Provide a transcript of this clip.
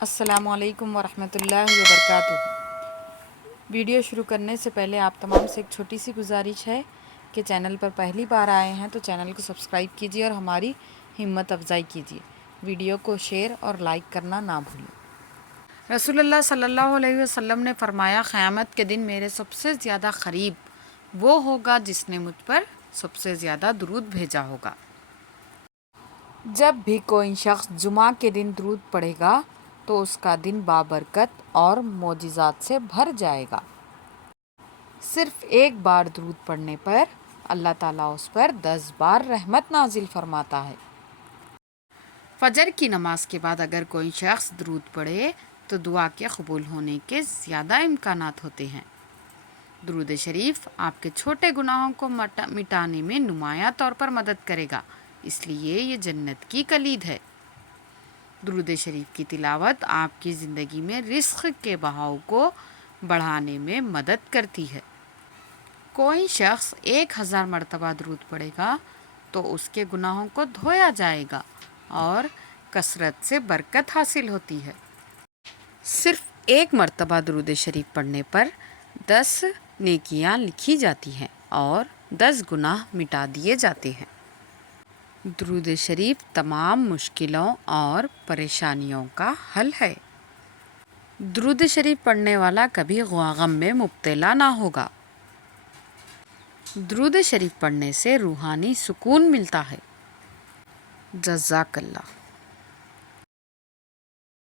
السلام علیکم ورحمۃ اللہ وبرکاتہ۔ ویڈیو شروع کرنے سے پہلے آپ تمام سے ایک چھوٹی سی گزارش ہے کہ چینل پر پہلی بار آئے ہیں تو چینل کو سبسکرائب کیجیے اور ہماری ہمت افزائی کیجیے۔ ویڈیو کو شیئر اور لائک کرنا نہ بھولیں۔ رسول اللہ صلی اللہ علیہ وسلم نے فرمایا، قیامت کے دن میرے سب سے زیادہ قریب وہ ہوگا جس نے مجھ پر سب سے زیادہ درود بھیجا ہوگا۔ جب بھی کوئی شخص جمعہ کے دن درود پڑھے گا تو اس کا دن بابرکت اور معجزات سے بھر جائے گا۔ صرف ایک بار درود پڑھنے پر اللہ تعالیٰ اس پر 10 بار رحمت نازل فرماتا ہے۔ فجر کی نماز کے بعد اگر کوئی شخص درود پڑھے تو دعا کے قبول ہونے کے زیادہ امکانات ہوتے ہیں۔ درود شریف آپ کے چھوٹے گناہوں کو مٹانے میں نمایاں طور پر مدد کرے گا، اس لیے یہ جنت کی کلید ہے۔ درود شریف کی تلاوت آپ کی زندگی میں رزق کے بہاؤ کو بڑھانے میں مدد کرتی ہے۔ کوئی شخص 1000 مرتبہ درود پڑھے گا تو اس کے گناہوں کو دھویا جائے گا اور کثرت سے برکت حاصل ہوتی ہے۔ صرف ایک مرتبہ درود شریف پڑھنے پر 10 نیکیاں لکھی جاتی ہیں اور 10 گناہ مٹا دیے جاتے ہیں۔ درود شریف تمام مشکلوں اور پریشانیوں کا حل ہے۔ درود شریف پڑھنے والا کبھی غم میں مبتلا نہ ہوگا۔ درود شریف پڑھنے سے روحانی سکون ملتا ہے۔ جزاک اللہ۔